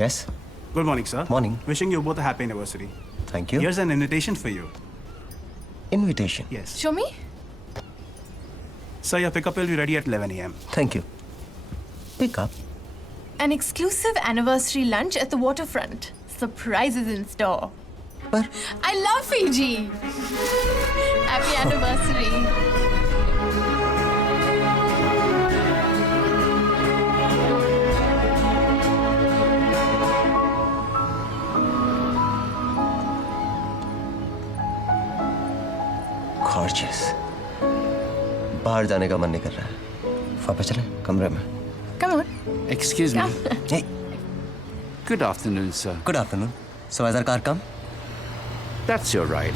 Yes. Good morning, sir. Morning. Wishing you both a happy anniversary. Thank you. Here's an invitation for you. Invitation. Yes. Show me. Sir, your pickup will be ready at 11 a.m. Thank you. Pick up. An exclusive anniversary lunch at the waterfront. Surprises in store. पर I love Fiji. Happy anniversary. Gorgeous. बाहर जाने का मन नहीं कर रहा है. वापस चलें कमरे में. Come on. Excuse me. Hey, Good afternoon, sir. good afternoon. So has our car come? That's your right.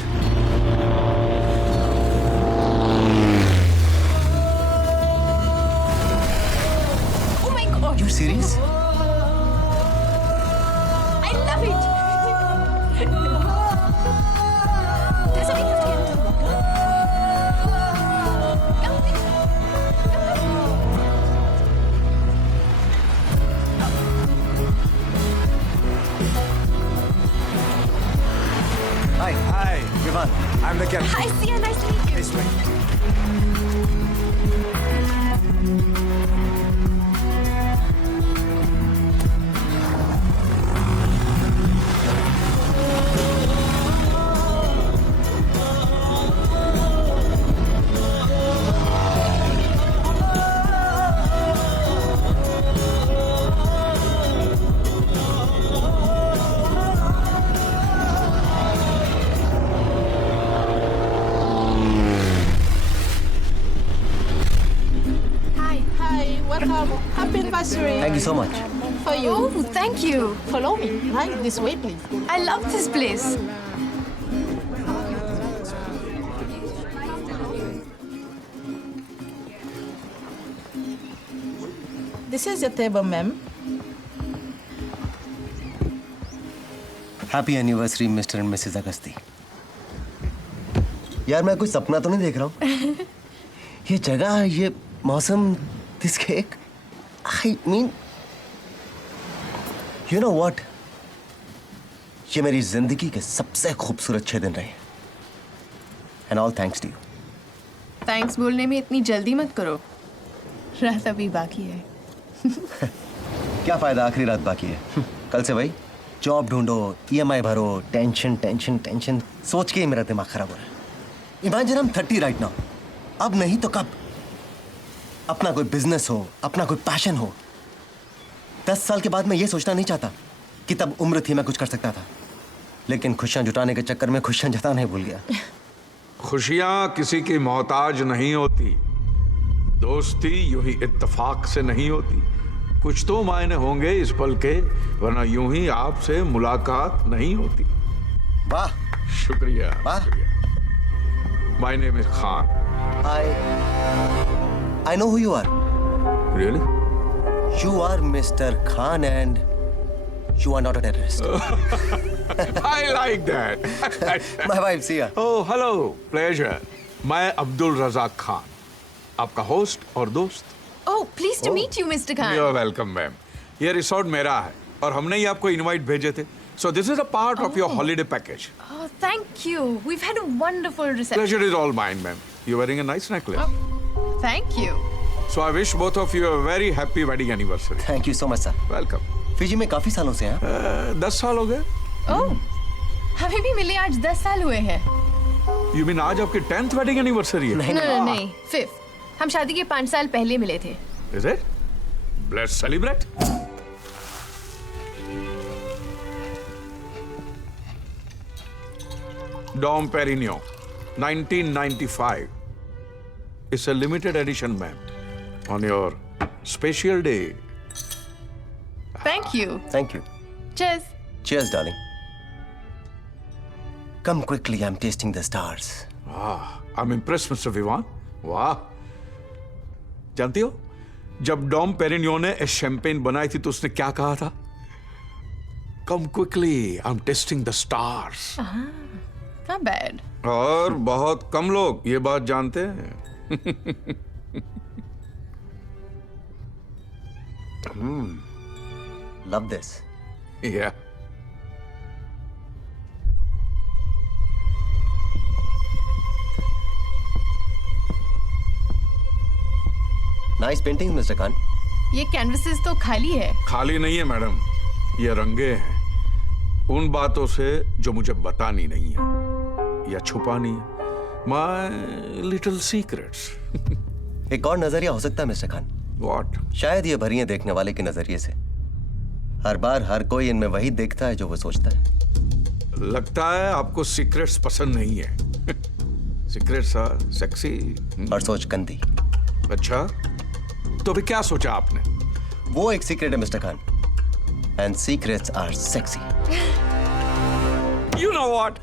Oh my God. You're serious? I love it. There's a big gift here. Come with. Hi. Hi, Vivan. I'm the captain. Hi, Sia. Nice to meet you. This way. Hi. Hi, welcome. Happy anniversary. Thank you so much. For you. Oh, thank you. Follow me. Right, this way, please. I love this place. This is your table, ma'am. Happy anniversary, Mr. and Mrs. Agasti. यार मैं कोई सपना तो नहीं देख रहा हूँ. ये जगह, ये मौसम, this cake. I mean, you know what? ये मेरी जिंदगी के सबसे खूबसूरत 6 दिन रहे. And all thanks to you. Thanks बोलने में इतनी जल्दी मत करो. रात अभी बाकी है. क्या फायदा, आखिरी रात बाकी है. कल से भाई जॉब ढूंढो, EMI भरो, टेंशन टेंशन टेंशन, सोच के ही मेरा दिमाग खराब हो रहा है. इमेजिन हम 30 राइट नाउ. अब नहीं तो कब? अपना कोई बिजनेस हो, अपना कोई पैशन हो. 10 साल के बाद मैं ये सोचना नहीं चाहता कि तब उम्र थी मैं कुछ कर सकता था. लेकिन खुशियां जुटाने के चक्कर में खुशियां जताना ही भूल गया. खुशियां किसी की मोहताज नहीं होती. दोस्ती यूं ही इत्तेफाक से नहीं होती. कुछ तो मायने होंगे इस पल के, वरना यूं ही आपसे मुलाकात नहीं होती. वाह. शुक्रिया. वाह. My name is Khan. I know who you are. Really? You are Mr. Khan and you are not a terrorist. I like that. My wife Sia. Oh hello, pleasure. मैं अब्दुल रजाक खान, आपका होस्ट और दोस्त. Oh, pleased to meet you, Mr. Khan. You are welcome ma'am. ये resort मेरा है और हमने ही आपको इनवाइट भेजे थे. So this is a part of your holiday package. Oh, thank you. We've had a wonderful reception. Pleasure is all mine, ma'am. You're wearing a nice necklace. Thank you. So I wish both of you a very happy wedding anniversary. Thank you so much, sir. Welcome. Fiji में काफी सालों से हैं. 10 साल हो गए. Oh, हमें भी मिले आज 10 साल हुए हैं. You mean आज आपकी 10th wedding anniversary है? नहीं, 5th. हम शादी के 5 साल पहले मिले थे. Is it? Let's celebrate. Dom Perignon, 1995. It's a limited edition, ma'am. On your special day. Thank you. Thank you. Cheers. Cheers, darling. Come quickly, I'm tasting the stars. Ah, I'm impressed, Mr. Vivan. वाह. जानती हो, जब Dom पेरिनियो ने champagne बनाई थी तो उसने क्या कहा था? Come quickly, I'm tasting the stars. Not bad. और बहुत कम लोग ये बात जानते हैं. Love this. या नाइस पेंटिंग मिस्टर खान। ये कैनवसेस तो खाली है। खाली नहीं है मैडम, ये रंगे हैं उन बातों से जो मुझे बतानी नहीं है या छुपानी है। My little secrets. एक और नजरिया हो सकता है मिस्टर खान। व्हाट? शायद ये भरी है देखने वाले के नजरिए से। हर बार हर कोई इनमें वही देखता है जो वो सोचता है। लगता है आपको सीक्रेट्स पसंद नहीं है। Secrets are sexy. और सोच गंदी। अच्छा, तो अभी क्या सोचा आपने? वो एक सीक्रेट है mister Khan, and secrets are sexy. You know what?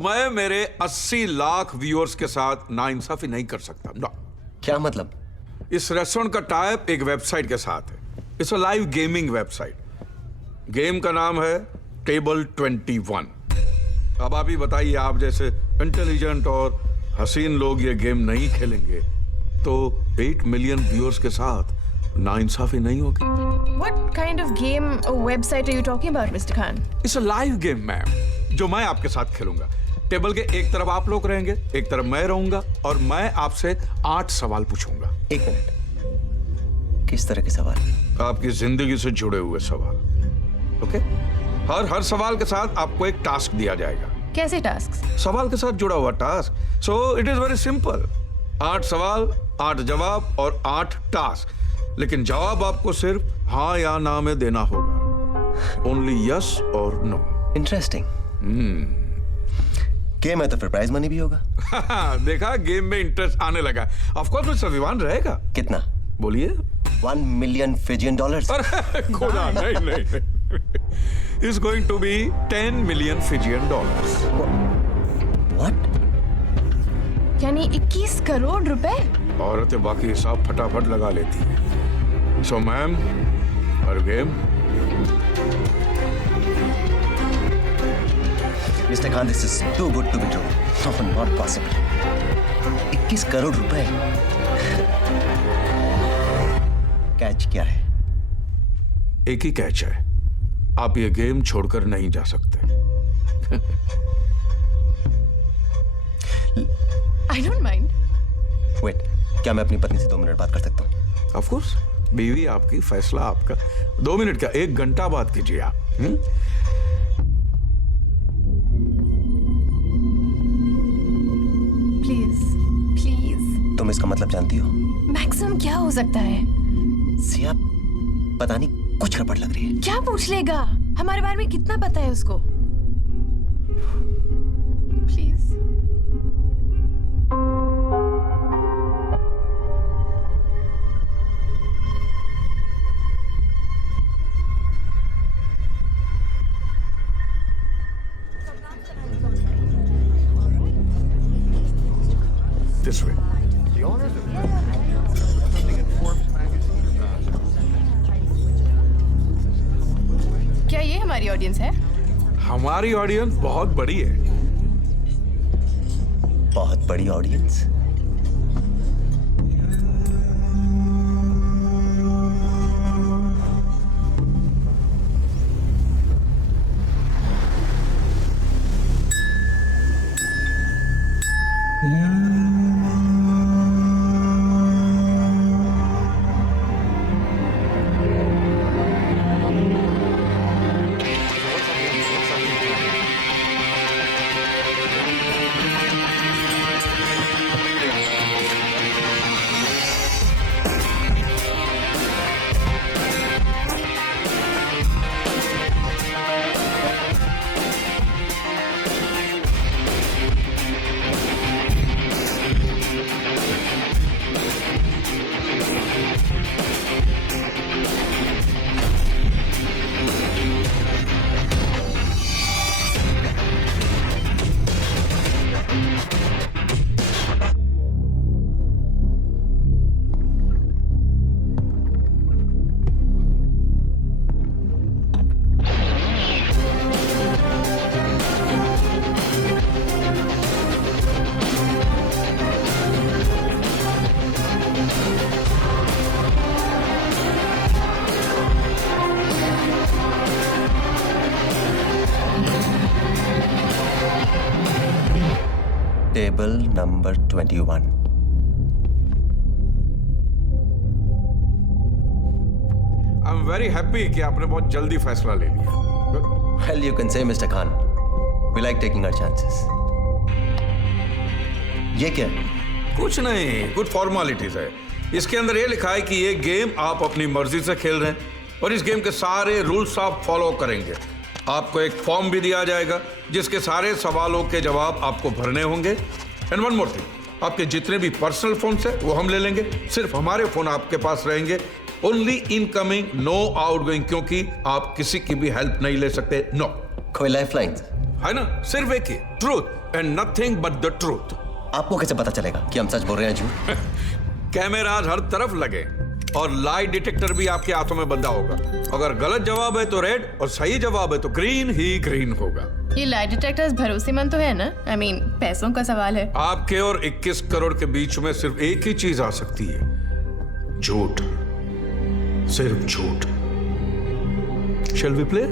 मैं मेरे 80 लाख व्यूअर्स के साथ नाइंसाफी नहीं कर सकता। No. क्या मतलब? इस रेस्टोरेंट का टाइप एक वेबसाइट के साथ है। It's a live gaming website. Game का नाम है टेबल 21। अब आप ही बताइए, आप जैसे इंटेलिजेंट और हसीन लोग ये गेम नहीं खेलेंगे तो 8 मिलियन व्यूअर्स के साथ नाइंसाफी नहीं होगी। What kind of game or website are you talking about, Mr. Khan? It's a live game ma'am, जो मैं आपके साथ खेलूंगा। टेबल के एक तरफ आप लोग रहेंगे, एक तरफ मैं रहूंगा और मैं आपसे 8 सवाल पूछूंगा। एक मिनट, किस तरह के सवाल? आपकी जिंदगी से जुड़े हुए सवाल। ओके? हर सवाल के साथ आपको एक टास्क दिया जाएगा। कैसे टास्क? सवाल के साथ जुड़ा हुआ task. So it is very simple. 8 सवाल, 8 जवाब और 8 टास्क। लेकिन जवाब आपको सिर्फ हाँ या ना में देना होगा। ओनली यस और नो। इंटरेस्टिंग। गेम है तो फिर प्राइज मनी भी होगा। देखा, गेम में इंटरेस्ट आने लगा। ऑफ कोर्स मिस्टर विवान रहेगा। कितना? बोलिए। 1 मिलियन फिजियन डॉलर्स। खुदा, नहीं। It's going to be 10 million Fijian dollars. What? यानी 21 करोड़ रुपए? औरतें बाकी हिसाब फटाफट लगा लेती हैं। So मैम, हर game. Mister Khan, this is too good to be true. Not possible. 21 crore रुपए। कैच क्या है? एक ही कैच है, आप ये गेम छोड़कर नहीं जा सकते। I don't mind. वेट, क्या मैं अपनी पत्नी से 2 मिनट बात कर सकता हूँ? ऑफ कोर्स, बीवी आपकी, फैसला आपका। 2 मिनट का, 1 घंटा बात कीजिए आप। Please. तुम इसका मतलब जानती हो? मैक्सिमम क्या हो सकता है? सिया, पता नहीं कुछ गड़बड़ लग रही है। क्या पूछ लेगा? हमारे बारे में कितना पता है उसको? प्लीज। This way. क्या ये हमारी ऑडियंस है? हमारी ऑडियंस बहुत बड़ी है। बहुत बड़ी audience. Table number 21. I am very happy कि आपने बहुत जल्दी फैसला ले लिया. Well, you can say, Mr. Khan, we like taking our chances. ये क्या है? कुछ नहीं, गुड फॉर्मेलिटीज है. इसके अंदर ये लिखा है कि ये गेम आप अपनी मर्जी से खेल रहे हैं और इस गेम के सारे रूल्स आप फॉलो करेंगे. आपको एक फॉर्म भी दिया जाएगा जिसके सारे सवालों के जवाब आपको भरने होंगे. एंड वन मोर थिंग, आपके जितने भी पर्सनल फोन है वो हम ले लेंगे. सिर्फ हमारे फोन आपके पास रहेंगे. ओनली इनकमिंग, नो आउटगोइंग, क्योंकि आप किसी की भी हेल्प नहीं ले सकते. नो. कोई लाइफलाइन है ना? सिर्फ एक ही, truth and nothing but the truth. आपको कैसे पता चलेगा कि हम सच बोल रहे हैं झूठ? कैमराज हर तरफ लगे और लाई डिटेक्टर भी आपके हाथों में बंधा होगा. अगर गलत जवाब है तो रेड और सही जवाब है तो ग्रीन ही ग्रीन होगा. ये लाई डिटेक्टर्स भरोसेमंद तो है ना? I mean, पैसों का सवाल है. आपके और 21 करोड़ के बीच में सिर्फ एक ही चीज आ सकती है, झूठ. सिर्फ झूठ. Shall we play?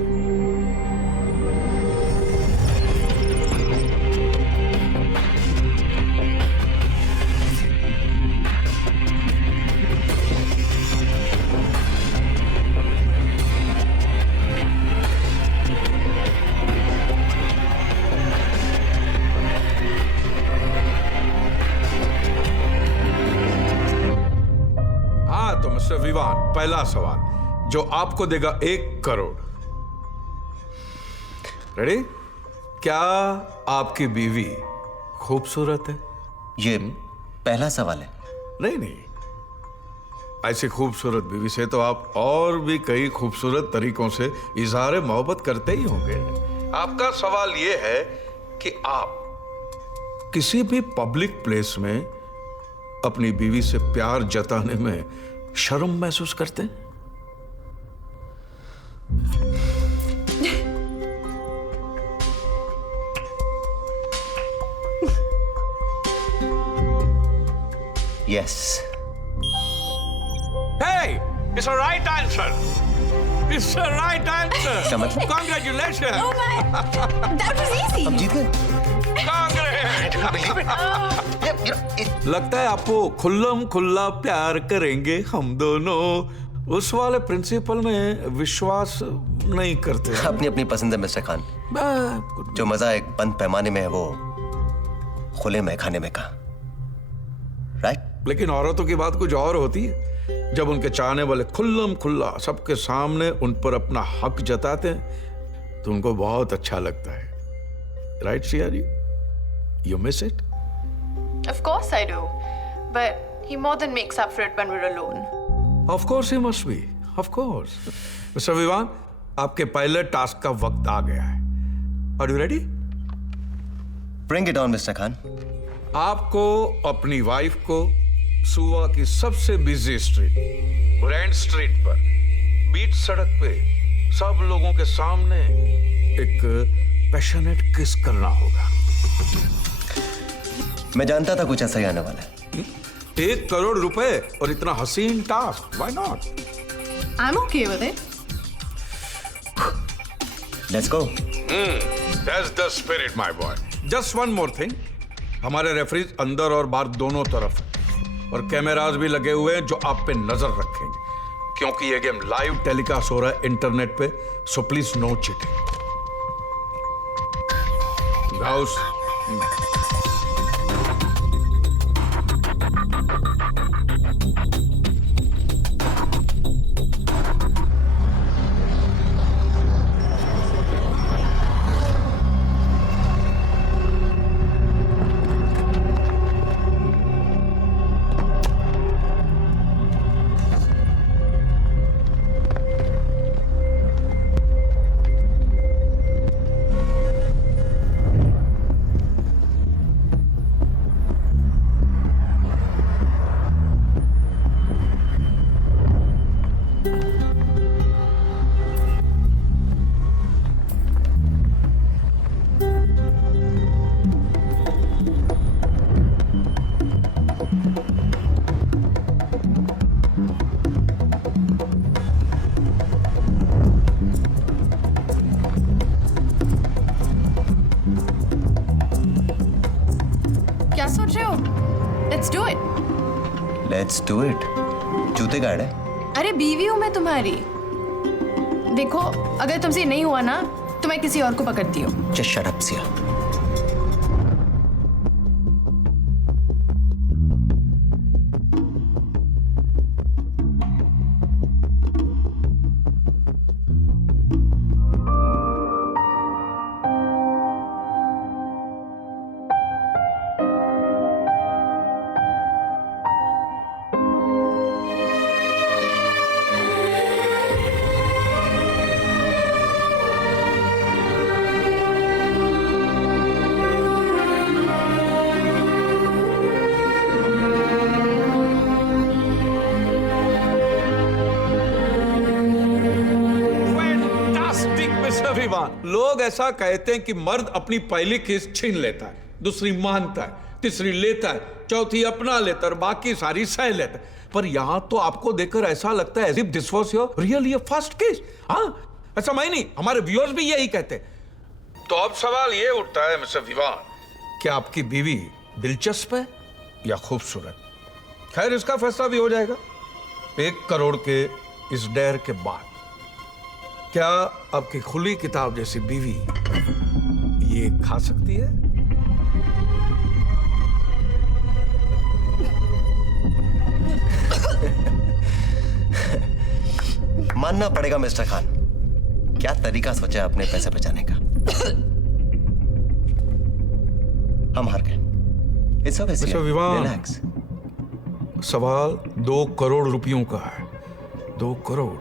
हाँ तो मिस्टर विवान, पहला सवाल जो आपको देगा 1 करोड़. रेडी? क्या आपकी बीवी खूबसूरत है? ये पहला सवाल है. नहीं नहीं, ऐसी खूबसूरत बीवी से तो आप और भी कई खूबसूरत तरीकों से इजहार मोहब्बत करते ही होंगे. आपका सवाल यह है कि आप किसी भी पब्लिक प्लेस में अपनी बीवी से प्यार जताने में शर्म महसूस करते हैं? Yes. Hey, it's a right answer. It's a right answer. क्या मतलब? Congratulations. Oh my! That was easy. हम जीत गए. Congrats. लगता है आपको खुल्लम खुल्ला प्यार करेंगे हम दोनों. उस वाले प्रिंसिपल में विश्वास नहीं करते. अपनी अपनी पसंद है मिस्टर खान. जो मजा एक बंद पैमाने में है वो खुले में खाने में का. राइट? लेकिन औरतों की बात कुछ और होती है. जब उनके चाहने वाले खुल्लम खुल्ला सबके सामने उन पर अपना हक जताते हैं तो उनको बहुत अच्छा लगता है. राइट सियारी? You miss it? Of course I do. But he more than makes up for it when we're alone. Of course he must be. Of course. Mr. Vivaan, आपके पहले टास्क का वक्त आ गया है. Are you ready? Bring it on, Mr. Khan. आपको अपनी wife को सुवा की सबसे बिजी स्ट्रीट, ग्रैंड स्ट्रीट पर, बीच सड़क पे सब लोगों के सामने एक पैशनेट किस करना होगा. मैं जानता था कुछ ऐसा ही आने वाला है. 1 करोड़ रुपए और इतना हसीन task. Why not? I'm okay with it. Let's go. That's the spirit, my boy. Just one more thing. हमारे रेफरीज अंदर और बाहर दोनों तरफ हैं और कैमरास भी लगे हुए हैं जो आप पे नजर रखेंगे, क्योंकि ये गेम लाइव टेलीकास्ट हो रहा है इंटरनेट पे. So please no cheating. Guys, let's do it. जूते गाड़ है। अरे बीवी हूं मैं तुम्हारी। देखो अगर तुमसे नहीं हुआ ना तो मैं किसी और को पकड़ती हूँ। Just shut up Siya. लोग ऐसा कहते हैं कि मर्द अपनी पहली किस छीन लेता है, दूसरी मानता है, तीसरी लेता है, चौथी अपना लेता है और बाकी सारी सह लेता है। पर यहां तो आपको देखकर ऐसा लगता है as if this was your really your first kiss। हाँ, ऐसा मैं नहीं, हमारे व्यूअर्स भी यही कहते हैं। तो अब सवाल ये उठता है मिस्टर विवान, क्या आपकी बीवी दिलचस्प है या खूबसूरत? खैर इसका फैसला भी हो जाएगा 1 करोड़ के इस डेर के बाद। क्या आपकी खुली किताब जैसी बीवी ये खा सकती है? मानना पड़ेगा मिस्टर खान, क्या तरीका सोचा है अपने पैसे बचाने का। हम हार गए। It's okay mister Vivaan, relax. सवाल 2 करोड़ रुपयों का है। 2 करोड़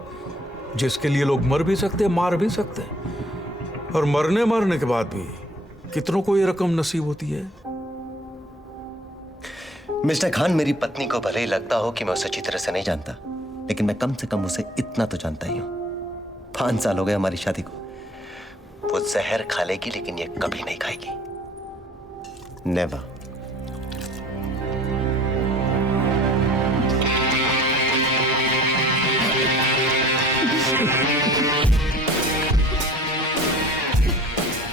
जिसके लिए लोग मर भी सकते हैं, मार भी सकते हैं, और मरने के बाद भी कितनों को ये रकम नसीब होती है। मिस्टर खान, मेरी पत्नी को भले ही लगता हो कि मैं उसे अच्छी तरह से नहीं जानता, लेकिन मैं कम से कम उसे इतना तो जानता ही हूं। 5 साल हो गए हमारी शादी को। वो जहर खा लेगी लेकिन ये कभी नहीं खाएगी। नेवर।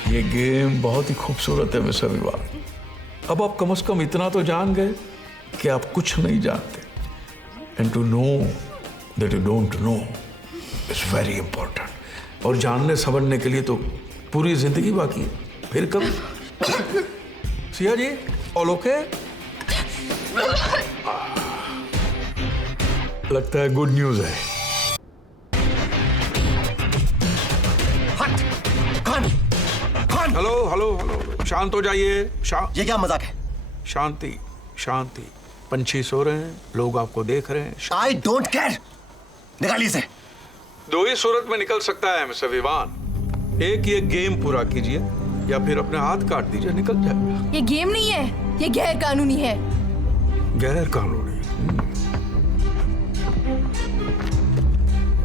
ये गेम बहुत ही खूबसूरत है मिस्टर विवान। अब आप कम से कम इतना तो जान गए कि आप कुछ नहीं जानते। And to know that you don't know is very important. और जानने समझने के लिए तो पूरी जिंदगी बाकी है। फिर कब? Siya ji, all okay? लगता है गुड न्यूज है। हेलो हेलो हेलो, शांत हो जाइए। ये क्या मजाक है? शांति शांति। पंछी सो रहे हैं, लोग आपको देख रहे हैं। I don't care. निकालिए इसे। 2 ही सूरत में निकल सकता है मिस्टर विवान। एक ये गेम पूरा कीजिए या फिर अपने हाथ काट दीजिए, निकल जाएगा। ये गेम नहीं है, ये गैर कानूनी है। गैर कानूनी?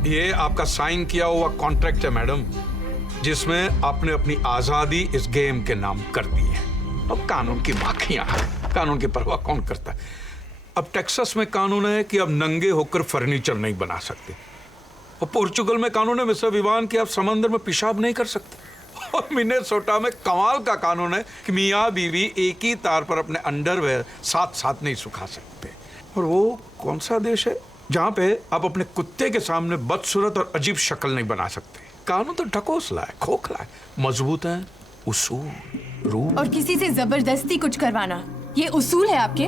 ये आपका साइन किया हुआ कॉन्ट्रैक्ट है मैडम, जिसमें आपने अपनी आजादी इस गेम के नाम कर दी है। अब कानून की बाकियां, कानून की परवाह कौन करता है। अब टेक्सास में कानून है कि अब नंगे होकर फर्नीचर नहीं बना सकते, और पोर्चुगल में कानून है मिस्टर विवान कि आप समंदर में पेशाब नहीं कर सकते, और मिनेसोटा में कमाल का कानून है कि मियाँ बीवी एक ही तार पर अपने अंडरवेयर साथ साथ नहीं सुखा सकते। और वो कौन सा देश है जहां पे आप अपने कुत्ते के सामने बदसूरत और अजीब शक्ल नहीं बना सकते। कानून तो ढकोसला है, खोखला है, मजबूत है, उसूल, रूल। और किसी से जबरदस्ती कुछ करवाना, ये उसूल है आपके?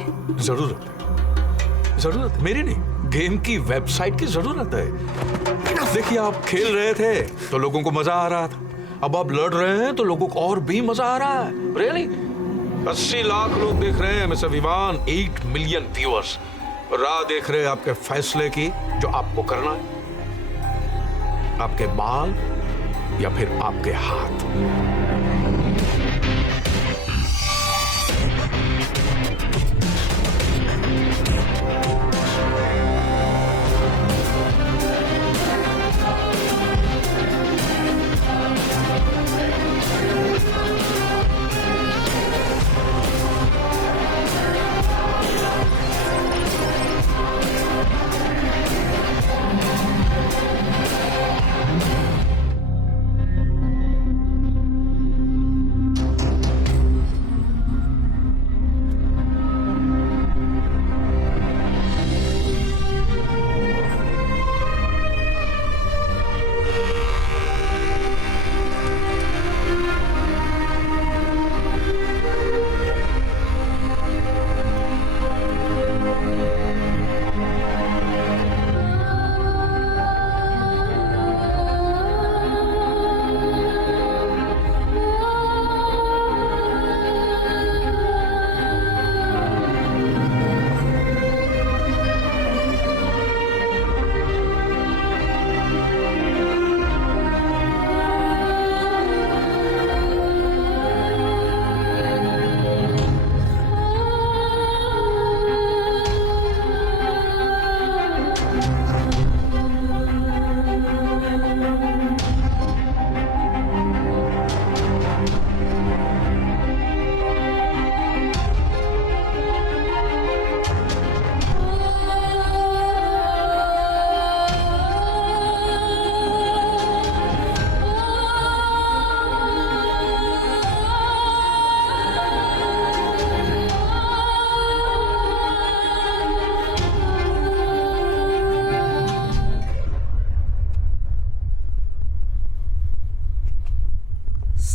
जरूरत मेरी नहीं, गेम की वेबसाइट की जरूरत है। देखिए, आप खेल रहे थे तो लोगों को मजा आ रहा था, अब आप लड़ रहे हैं तो लोगों को और भी मजा आ रहा है। रियली 80 लाख लोग देख रहे हैं मिस्टर विवान, 8 मिलियन व्यूअर्स राह देख रहे हैं आपके फैसले की, जो आपको करना है। आपके बाल या फिर आपके हाथ।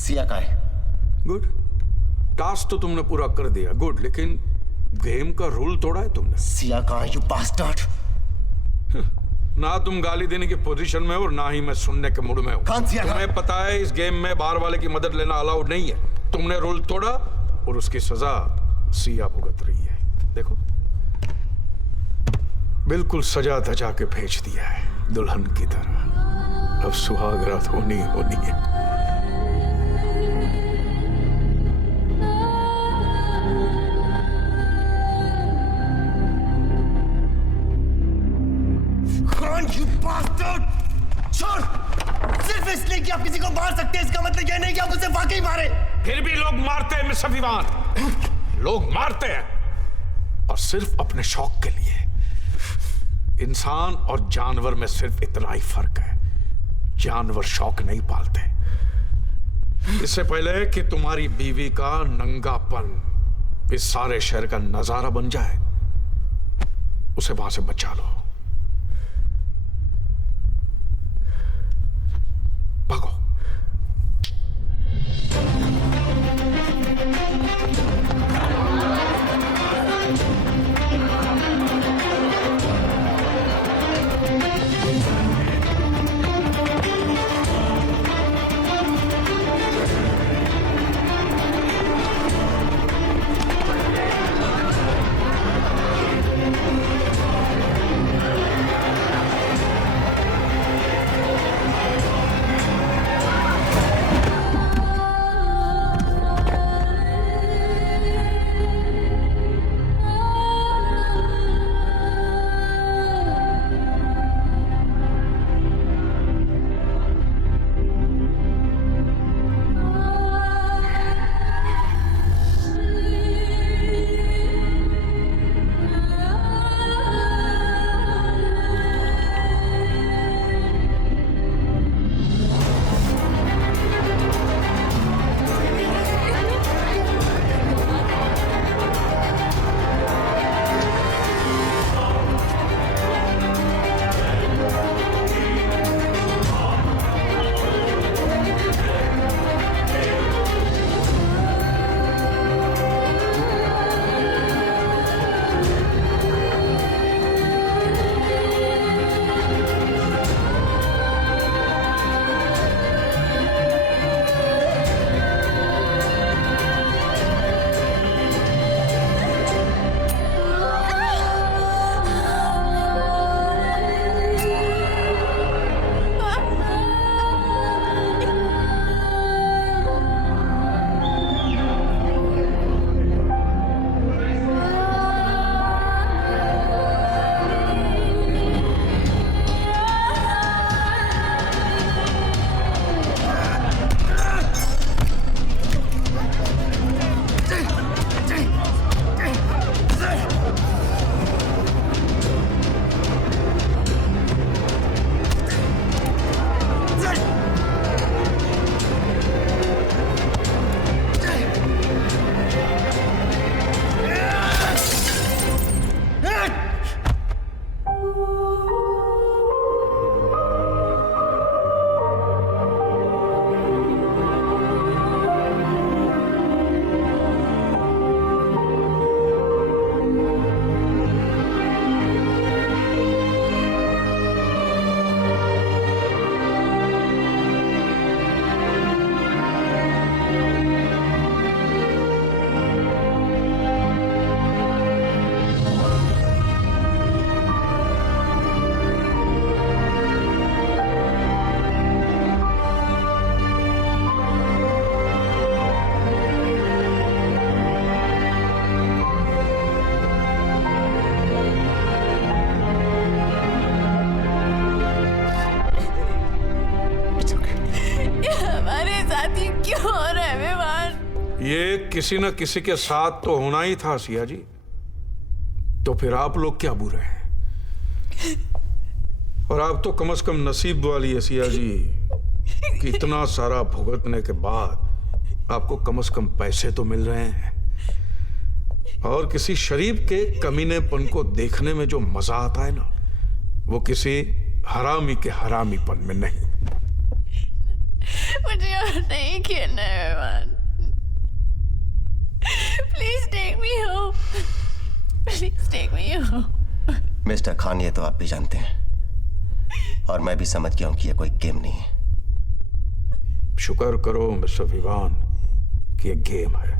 सिया कहाँ है? गुड, टास्क तो तुमने पूरा कर दिया, गुड, लेकिन गेम का रूल तोड़ा है तुमने। सिया कहाँ है, यू बास्टर्ड? ना तुम गाली देने की पोजीशन में हो और ना ही मैं सुनने के मूड में हूँ। कौन सिया? तुम्हें पता है इस गेम में बाहर वाले की मदद लेना अलाउड नहीं है। तुमने रूल तोड़ा और उसकी सजा सिया भुगत रही है। देखो, बिल्कुल सजा धजा के भेज दिया है दुल्हन की तरह। अब सुहाग रात होनी होनी है। You bastard! छोड़! सिर्फ इसलिए कि आप किसी को मार सकते हैं इसका मतलब यह नहीं कि आप उसे वाकई मारे। फिर भी लोग मारते हैं मिस्टर विवान, लोग मारते हैं और सिर्फ अपने शौक के लिए। इंसान और जानवर में सिर्फ इतना ही फर्क है, जानवर शौक नहीं पालते। इससे पहले कि तुम्हारी बीवी का नंगापन इस सारे शहर का नजारा बन जाए, उसे वहां से बचा लो। भागो। ये किसी न किसी के साथ तो होना ही था सिया जी। तो फिर आप लोग क्या बुरे हैं? और आप तो कम से कम नसीब वाली है सिया जी कि इतना सारा भुगतने के बाद आपको कम से कम पैसे तो मिल रहे हैं। और किसी शरीफ के कमीनेपन को देखने में जो मजा आता है ना, वो किसी हरामी के हरामीपन में नहीं। मुझे नहीं खेलना है विमान। Please take me home, please take me home. Mister Khan, ये तो आप भी जानते हैं और मैं भी समझ गया हूं कि ये कोई गेम नहीं है। शुक्र करो मिस्टर विवान कि ये गेम है।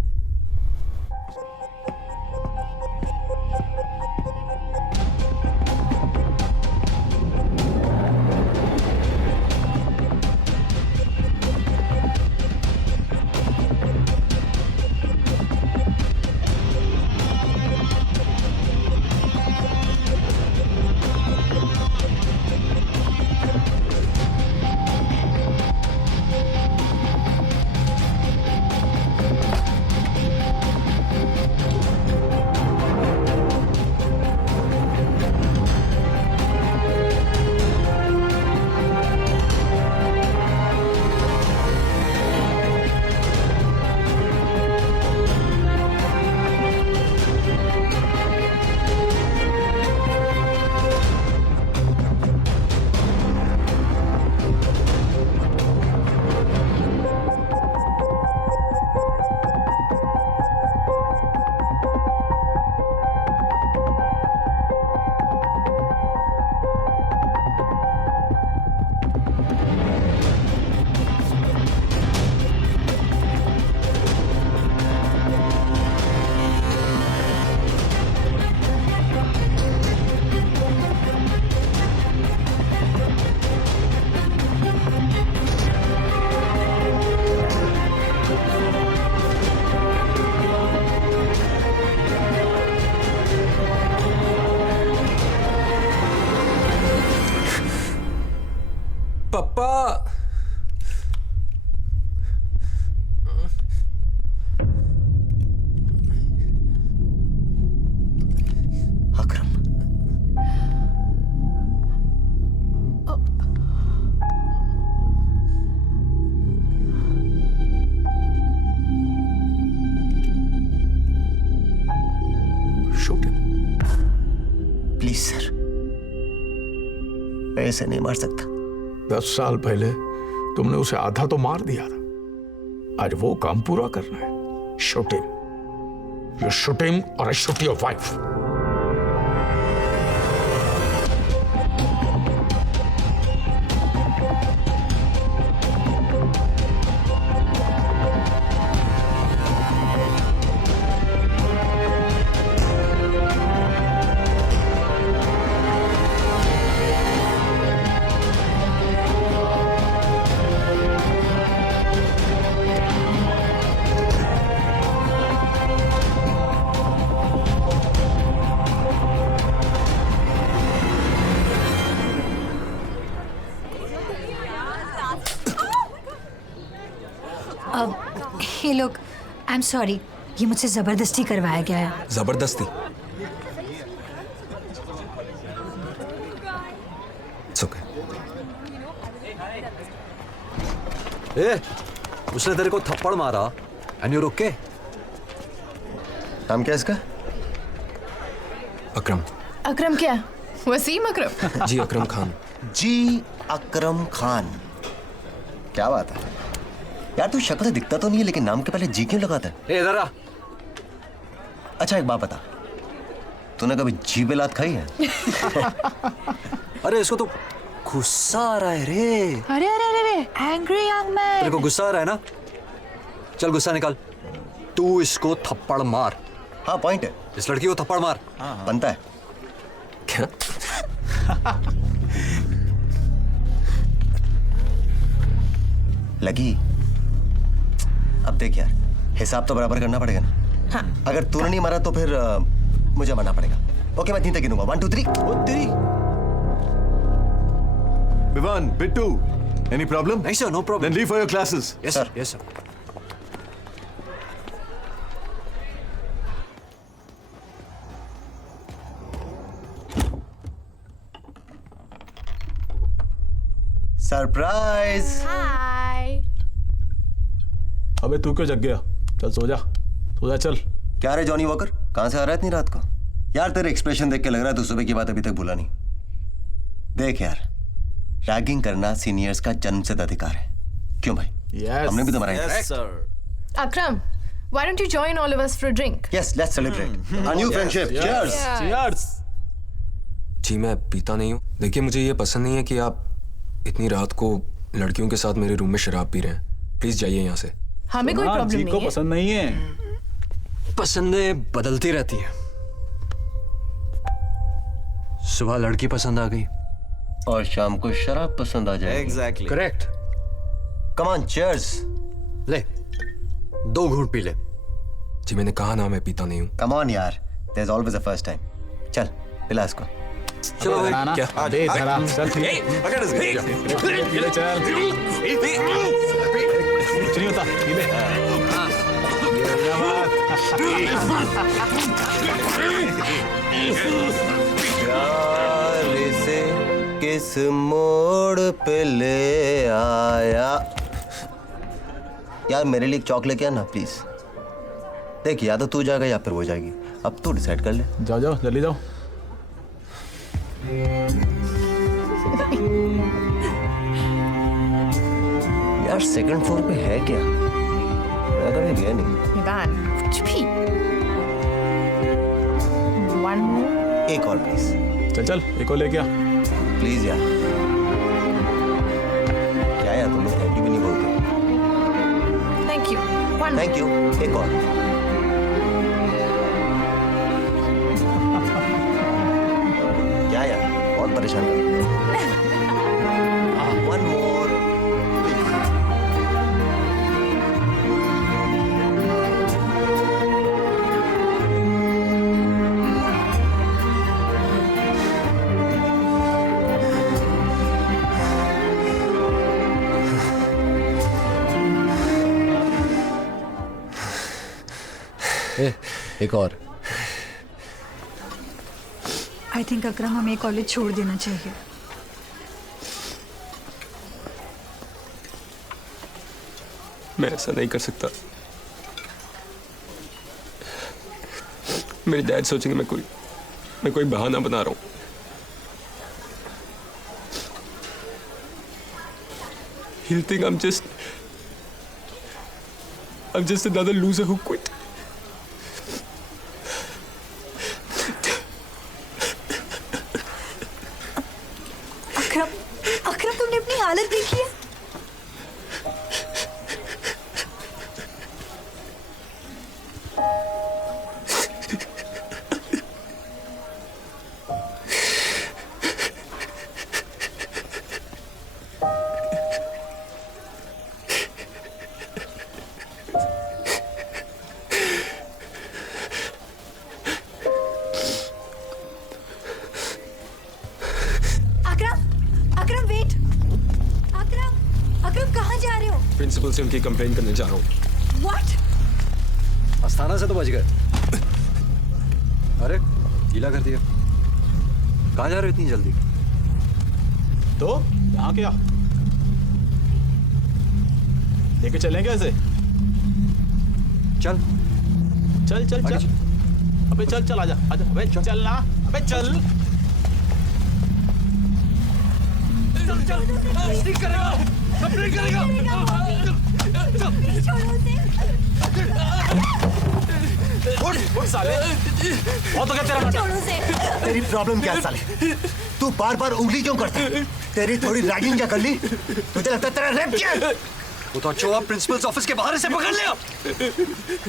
पप्पा, अकरम, शूट हिम। प्लीज सर, मैं ऐसे नहीं मार सकता। 10 साल पहले तुमने उसे आधा तो मार दिया था, आज वो काम पूरा करना है। Shoot him, you shoot him और आई शूट योर वाइफ। हे लोग, आई एम सॉरी, ये मुझसे जबरदस्ती करवाया गया है। जबरदस्ती? It's okay. ए, उसने तेरे को थप्पड़ मारा एंड यू ओके? नाम क्या है इसका? अकरम। अकरम क्या? वसीम अकरम? जी अकरम खान। जी अकरम खान, क्या बात है यार, तू शक्ल से दिखता तो नहीं है लेकिन नाम के पहले जी क्यों लगाता है? ए इधर आ। अच्छा एक बात बता, तूने कभी जी पे लात खाई है? अरे इसको तो गुस्सा आ रहा है रे। अरे अरे अरे, एंग्री यंग मैन। तेरे को गुस्सा आ रहा है ना? चल गुस्सा निकाल, तू इसको थप्पड़ मार। हाँ पॉइंट है, इस लड़की को थप्पड़ मार। बनता है। क्या? लगी? अब देख यार, हिसाब तो बराबर करना पड़ेगा ना। हाँ। अगर तूने नहीं मारा तो फिर मुझे मरना पड़ेगा। ओके मैं 3 तक गिनूंगा, 1 2 3। ओ तेरी। Vivan, Bittu, any problem? नहीं sir, no problem. Then leave for your classes. Yes sir, yes sir. Surprise. Hi. अबे तू क्यों जग गया? चल सो जा चल। क्या रे जॉनी वॉकर, कहां से आ रहा है इतनी रात को? यार तेरे एक्सप्रेशन देख के लग रहा है तू सुबह की बात अभी तक भूला नहीं। देख यार, रैगिंग करना सीनियर्स का जन्मसिद्ध अधिकार है। क्यों भाई, यस हमने भी तो मनाई। Yes, sir. Akram, why don't you join all of us for a drink? Yes, let's celebrate our new friendship. Cheers. Cheers. जी मैं पीता नहीं हूँ। देखिए मुझे ये पसंद नहीं है कि आप इतनी रात को लड़कियों के साथ मेरे रूम में शराब पी रहे हैं। प्लीज जाइए यहाँ से। हमें कोई प्रॉब्लम जी को नहीं है। पसंद नहीं है। पसंदें बदलती रहती हैं। सुबह लड़की पसंद आ गई, और शाम को शराब पसंद आ जाएगी। Exactly. Correct. Come on, cheers. ले 2 घूंट पी ले। जी मैंने कहा ना मैं पीता नहीं हूँ। Come on यार, there's always a first time. चल, पिला इसको। चलो भाई। ना क्या? अबे धरा चल ठीक है। Look at this guy. P ले चल। कुछ नहीं होता पी ले। ये प्यार से किस मोड़ पे ले आया। यार मेरे लिए एक चॉक लेके आना प्लीज। देख या तो तू जाएगा या फिर वो जाएगी, अब तू डिसाइड कर ले। जाओ जाओ जल्दी जाओ। यार सेकंड फ्लोर पे है क्या? मैं कभी गया नहीं। Ivan, कुछ भी। One more. एक और प्लीज। चल चल एक और लेके आ। प्लीज यार। क्या यार तुम लोग थैंक यू भी नहीं बोलते। Thank you. One more. Thank you. एक और। क्या यार बहुत परेशान कर। One more. एक और। आई थिंक अकरम हमें कॉलेज छोड़ देना चाहिए। मैं ऐसा नहीं कर सकता। मेरे डैड सोचेंगे मैं कोई बहाना बना रहा हूँ। He'll think I'm just another loser who quit. अकरम तुमने अपनी हालत देखी है? अकरम वेट। अकरम कहाँ जा रहे हो? प्रिंसिपल से उनकी कंप्लेन करने जा रहा हूँ। व्हाट? अस्थाना से तो बच गए। अरे गीला कर दिया। कहाँ जा रहे हो इतनी जल्दी? तो यहाँ क्या लेके चलें कैसे? चल चल चल आगे चल। अबे चल चल आजा आजा। अबे चल ना। अबे चल। उठ साले। बहुत हो गया तेरा नाटक। तेरी प्रॉब्लम क्या है साले? तू बार बार उंगली क्यों करता है? तेरी थोड़ी रैगिंग क्या कर ली? तुझे लगता है तेरा रेप किया है? वो तो अच्छो आप प्रिंसिपल्स ऑफिस के बाहर से पकड़ लिया।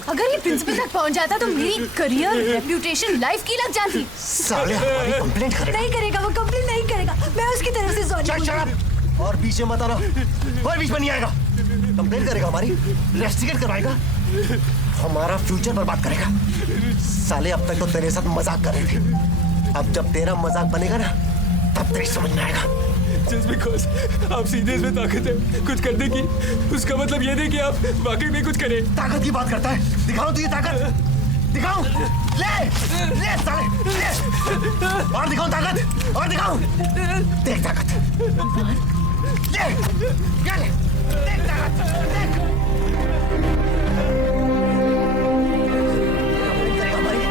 अगर ये प्रिंसिपल तक पहुंच जाता तो मेरी करियर, रेप्यूटेशन, लाइफ की लग जाती। साले हमारी कंप्लेंट करेगा। नहीं करेगा, वो कंप्लेन नहीं करेगा। मैं उसकी तरफ से सॉरी चल शट अप। और बीच में मत आना। कोई बीच में नहीं आएगा। कंप्लेंट करेगा हमारी, इन्वेस्टिगेट करवाएगा, हमारा फ्यूचर बर्बाद करेगा। साले अब तक तो तेरे साथ मजाक कर रहे थे, अब जब तेरा मजाक बनेगा ना तब तेरी समझ में आएगा। Just because आप सीधे इसमें ताकत है कुछ करने की, उसका मतलब ये नहीं कि आप वाकई में कुछ करें। ताकत की बात करता है? दिखाओ तुझे ताकत, दिखाओ। ले ले साले ले। और दिखाओ ताकत, और दिखाओ। देख ताकत। ले क्या ले? देख ताकत, देख। करेगा हमारी।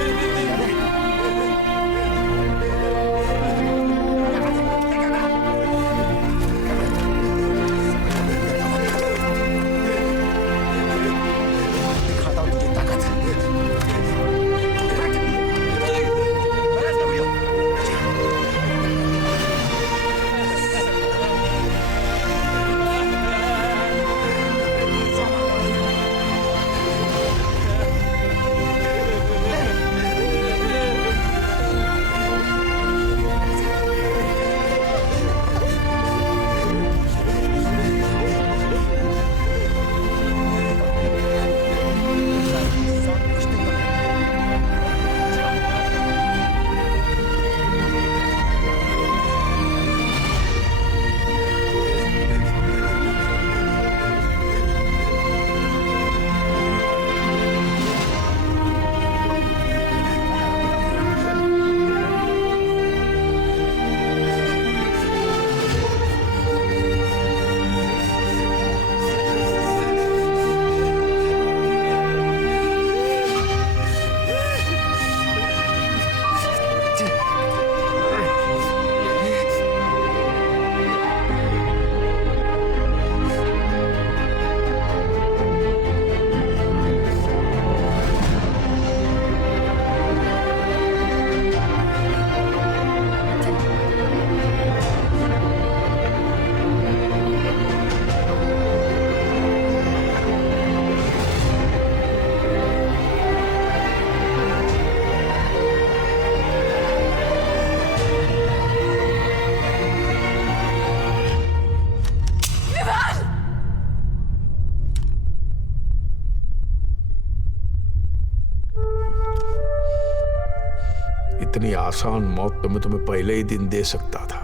इतनी आसान मौत तो मैं तुम्हें पहले ही दिन दे सकता था,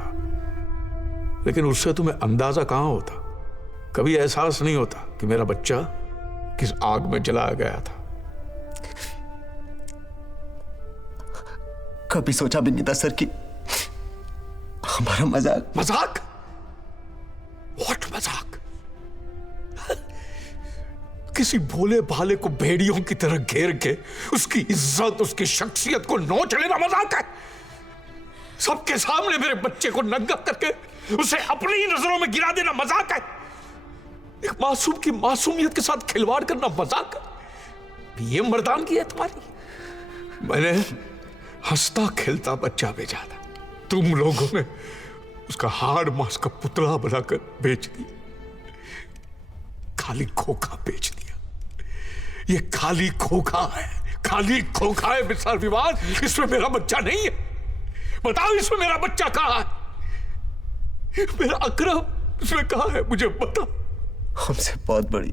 लेकिन उससे तुम्हें अंदाजा कहां होता, कभी एहसास नहीं होता कि मेरा बच्चा किस आग में जलाया गया था। कभी सोचा भी नहीं था सर कि हमारा मजाक मजाक? व्हाट मजाक? किसी भोले भाले को भेड़ियों की तरह घेर के उसकी इज्जत, उसकी शख्सियत को नोच लेना मजाक है? सबके सामने मेरे बच्चे को नंगा करके उसे अपनी ही नजरों में गिरा देना मजाक है? एक मासूम की मासूमियत के साथ खिलवाड़ करना मजाक है? ये मर्दानगी है तुम्हारी? मैंने हंसता खेलता बच्चा भेजा था, तुम लोगों ने उसका हाड़ मांस का पुतला बनाकर बेच दिया, खाली खोखा बेच दिया। ये खाली खोखा है, खाली खोखा है मिस्टर विवान। इसमें मेरा बच्चा नहीं है। बताओ इसमें मेरा बच्चा कहां है? मेरा अकरम इसमें कहां है? मुझे बताओ। हमसे बहुत बड़ी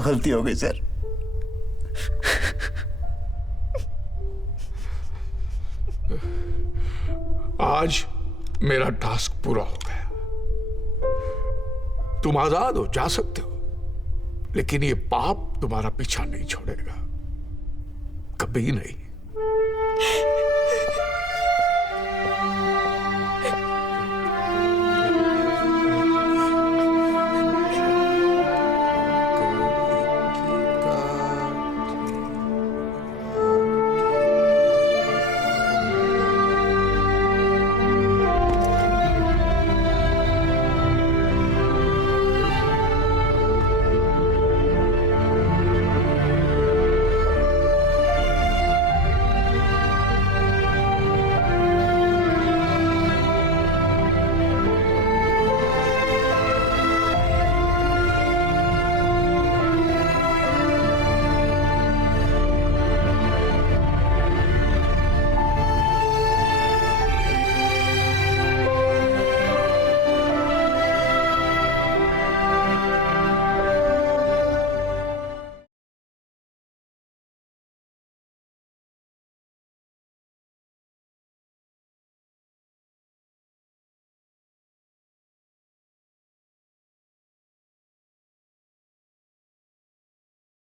गलती हो गई सर। आज मेरा टास्क पूरा हो गया। तुम आजाद हो, जा सकते हो, लेकिन ये पाप तुम्हारा पीछा नहीं छोड़ेगा, कभी नहीं।